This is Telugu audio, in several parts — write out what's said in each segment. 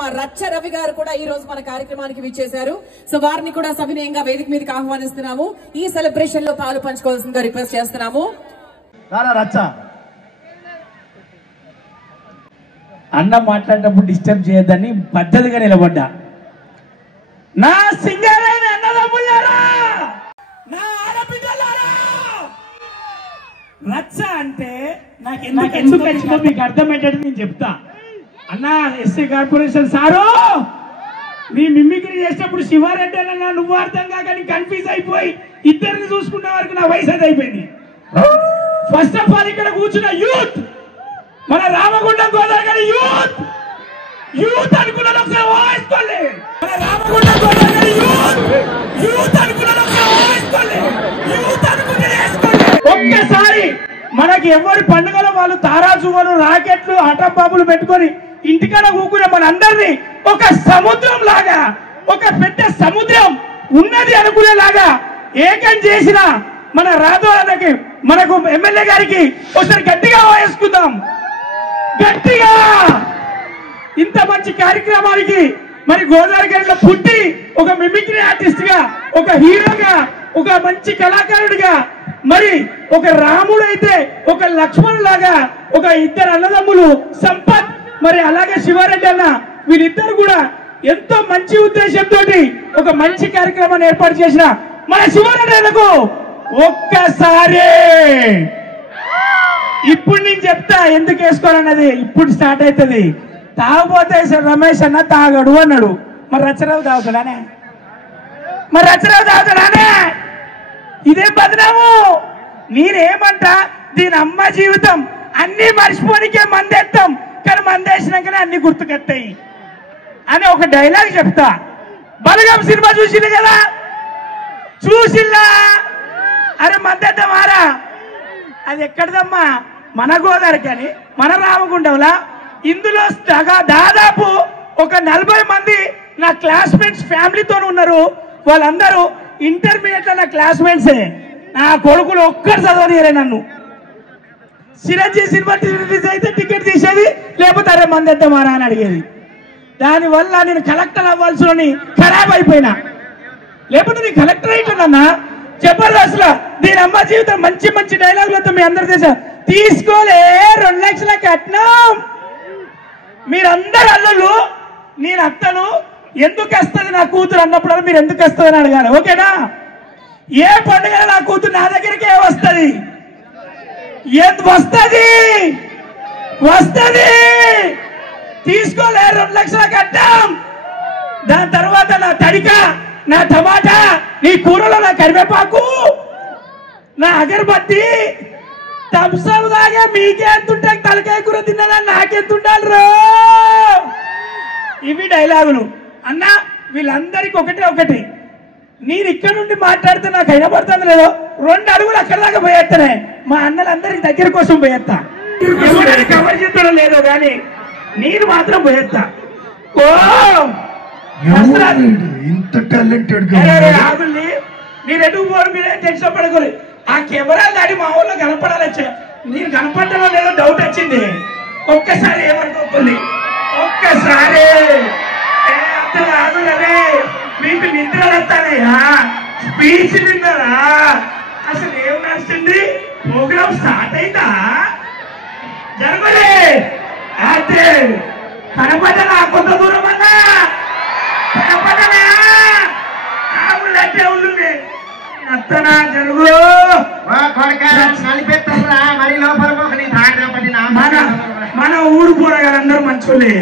మా రచ్చ రవి గారు కూడా ఈ రోజు మన కార్యక్రమానికి విచ్చేశారు. సో వారిని కూడా సవినయంగా వేదిక మీదకి ఆహ్వానిస్తున్నాము. ఈ సెలబ్రేషన్ లో పాలు పంచుకోవాల్సిందిగా రిక్వెస్ట్ చేస్తున్నాము. రచ్చ అన్న మాట్లాడేటప్పుడు డిస్టర్బ్ చేయొద్దని పద్ధతిగా నిలబడ్డా. నా సింగరైన అన్నదమ్ములారా, నా ఆడబిడ్డలారా, రచ్చ అంటే నాకు ఎందుకు వచ్చిందో మీకు అర్థమయ్యేటట్టు నేను చెప్తా. అన్న ఎస్సీ కార్పొరేషన్ సారు, నీ మిమిక్రీ చేసినప్పుడు శివారెడ్డి అన్న నువ్వు అర్థం కాక నీ కన్ఫ్యూజ్ అయిపోయి ఇద్దరిని చూసుకునే వరకు నా వయసు అది అయిపోయింది. ఫస్ట్ ఆఫ్ ఆల్ ఇక్కడ కూర్చున్న యూత్, మన రామగుండం గోదావరి యూత్ యూత్ అనుకున్నాను ఒకసారి వాయిస్తోండి. మన రామగుండం గోదావరి యూత్ అనుకున్నాను ఒకసారి వాయిస్తోండి. యూత్ అనుకుంటే వేసుకోండి. ఒక్కసారి మనకి ఎవరి పండుగలో వాళ్ళు తారాజువలు, రాకెట్లు, ఆటం బాబులు పెట్టుకొని ఇంటికాడ కూకునే మనందరినీ ఒక సముద్రం లాగా, ఒక పెద్ద సముద్రం ఉన్నది అనుకునేలాగా ఏకం చేసిన మన రాధోకి, మనకు ఎమ్మెల్యే గారికి ఒకసారి గట్టిగా వేసుకుందాం. గట్టిగా ఇంత మంచి కార్యక్రమానికి మరి గోదావరి గడిలో పుట్టి ఒక మిమిక్రీ ఆర్టిస్ట్ గా, ఒక హీరోగా, ఒక మంచి కళాకారుడిగా, మరి ఒక రాముడు అయితే ఒక లక్ష్మణ్ లాగా, ఒక ఇద్దరు అన్నదమ్ములు సంపత్, మరి అలాగే శివారెడ్డి అన్న, వీళ్ళిద్దరు కూడా ఎంతో మంచి ఉద్దేశంతో ఒక మంచి కార్యక్రమాన్ని ఏర్పాటు చేసిన మన శివారెడ్డి అన్నకు ఒక్కసారి ఇప్పుడు నేను చెప్తా ఎందుకు వేసుకోవాలన్నది. ఇప్పుడు స్టార్ట్ అవుతుంది. తాగబోతే రమేష్ అన్న తాగడు అన్నాడు. మరి రచ్చరావు తాగుతాడానే? మరి రచ్చరావు తాగుతాడానే? ఇదే బదనాము. నేనేమంటా, దీని అమ్మ జీవితం అన్ని మర్చిపోనికే మందేస్తాం, కానీ మందేసినాకనే అన్ని గుర్తుకొస్తాయి అని ఒక డైలాగ్ చెప్తా. బలగం సినిమా చూసింది కదా, చూసిల్లా? అరే మందేద్దామారా, అది ఎక్కడదమ్మా? మన గోదావరి కానీ మన రామగుండంలా. ఇందులో దాదాపు ఒక 40 మంది నా క్లాస్మేట్స్ ఫ్యామిలీతో ఉన్నారు. వాళ్ళందరూ ఇంటర్మీడియట్ లో నా క్లాస్మేట్సే. నా కొడుకులు ఒక్కరు చదవనియరే నన్ను. చిరంజీవి సినిమా రిలీజ్ అయితే టికెట్ తీసేది, లేకపోతే అరే మందేద్దామారా అని అడిగేది. దానివల్ల నేను కలెక్టర్ అవ్వాల్సి ఖరాబ్ అయిపోయినా. లేకపోతే నేను కలెక్టర్ అయిపోయినా జబర్దస్త్. దీని అమ్మ జీవితం మంచి మంచి డైలాగులతో మీ అందరు చేసా. తీసుకోలే 2 లక్షల కట్నం. మీరందరు అల్లుళ్ళు, నేను అత్తను, ఎందుకు వస్తుంది నా కూతురు అన్నప్పుడు మీరు ఎందుకు వస్తుందని అడగాలి. ఓకేనా? ఏ పండుగ నా కూతురు నా దగ్గరికి వస్తుంది, వస్తుంది. తీసుకోలే 2 లక్షల కట్నం. దాని తర్వాత నా తడిక, నా టమాటా, నీ కూరలో నా కరివేపాకు, నా అగరబత్తి, థమ్సప్ దాగే మీకే ఎంతుంటే తలకాయ కూర తిన్నా నాకెంతుండాలి రో. ఇవి డైలాగులు అన్న. వీళ్ళందరికీ ఒకటి, నేను ఇక్కడ నుండి మాట్లాడితే నాకు అయినపడుతుంది లేదో 2 అడుగులు అక్కడ దాకా పోయేస్తానే. మా అన్నలందరికి దగ్గర కోసం పోయేస్తా. ఎవరైనా కవర్ చేస్తాడో లేదో కానీ నేను మాత్రం పోయేస్తా. ఓ ఇంత టాలెంటెడ్ రాగుల్ని మీరు ఎటుకు పోరు, మీరేం టెన్షన్ పడకూడదు. ఆ కెమెరా దాడి మా ఊళ్ళో కనపడాలి. నేను కనపడటం లేదో డౌట్ వచ్చింది. ఒక్కసారి ఏమనుకోతుంది, ఒక్కసారి రాగులనే మీకు నిద్ర వస్తానయ్యా. స్పీచ్ నిన్నరా అసలు ఏం నచ్చింది? ప్రోగ్రామ్ స్టార్ట్ అయిందా? జరగలే అంటే కనపడ్డా కొంత దూరం అన్నా కనపడనా? ఆవులంటే ఉంటుంది అత్తనా జరుగు మన ఊరు పోరగాళ్ళందరూ మంచోళ్ళే.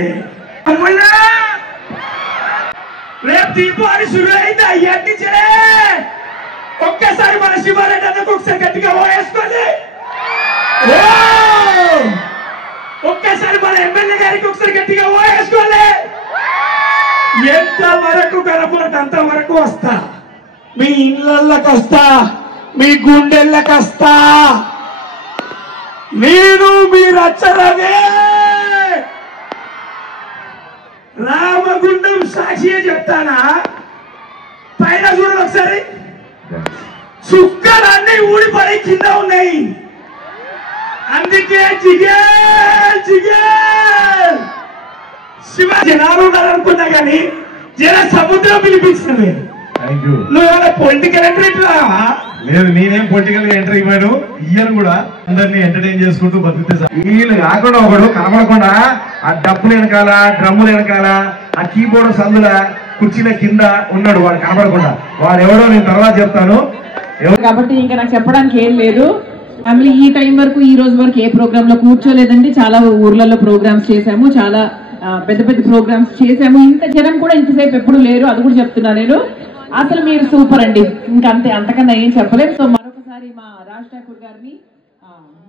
రేపు దీపావళి శురు అయితే అయ్యే ఒక్కసారి మన శివారెడ్డి అన్నకు ఒకసారి గట్టిగా వేసుకోండి. ఒక్కసారి మన ఎమ్మెల్యే గారికి ఒకసారి గట్టిగా వేసుకోండి. ఎంత వరకు కనపడదు అంతవరకు వస్తా. మీ ఇళ్ళకి వస్తా, మీ గుండెళ్ళకి వస్తా. నేను మీ రచ్చరవే రామగుండం సాక్షిగా చెప్తానా? పైన చూడండి ఒకసారి, చుక్కలన్నీ ఊడిపడి కింద ఉన్నాయి. అందుకే జిగేల్ శివ జనాలు ఉన్నారనుకున్నా కానీ జన సముద్రం పిలిపించినవి. నువ్వు ఏమైనా పొలిటికల్ ఎంట్రీ రావా? లేదు, నేనేం పొలిటికల్ గా ఎంటర్ ఇవ్వను, ఇయ్యను కూడా. అందరినీ ఎంటర్టైన్ చేసుకుంటూ బతికితే వీళ్ళు కాకుండా ఒకడు కనబడకుండా ఆ డబ్బులు వెనకాల, డ్రమ్ములు వెనకాల, ఆ కీబోర్డ్ సందుల, కుర్చీల కింద ఉన్నాడు. వాడు కనబడకుండా. వాడు ఎవడో నేను తర్వాత చెప్తాను. కాబట్టి ఇంకా నాకు చెప్పడానికి ఏం లేదు. ఫ్యామిలీ ఈ టైం వరకు, ఈ రోజు వరకు ఏ ప్రోగ్రామ్ లో కూర్చోలేదండి. చాలా ఊర్లలో ప్రోగ్రామ్స్ చేశాము, చాలా పెద్ద పెద్ద ప్రోగ్రామ్స్ చేశాము. ఇంత జనం కూడా ఇంతసేపు ఎప్పుడు లేరు, అది కూడా చెప్తున్నా నేను. అసలు మీరు సూపర్ అండి, ఇంకా అంతే, అంతకన్నా ఏం చెప్పలేదు. సో మరొకసారి మా రాజ్ ఠాకూర్ గారిని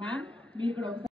మ్యామ్ మీరు కూడా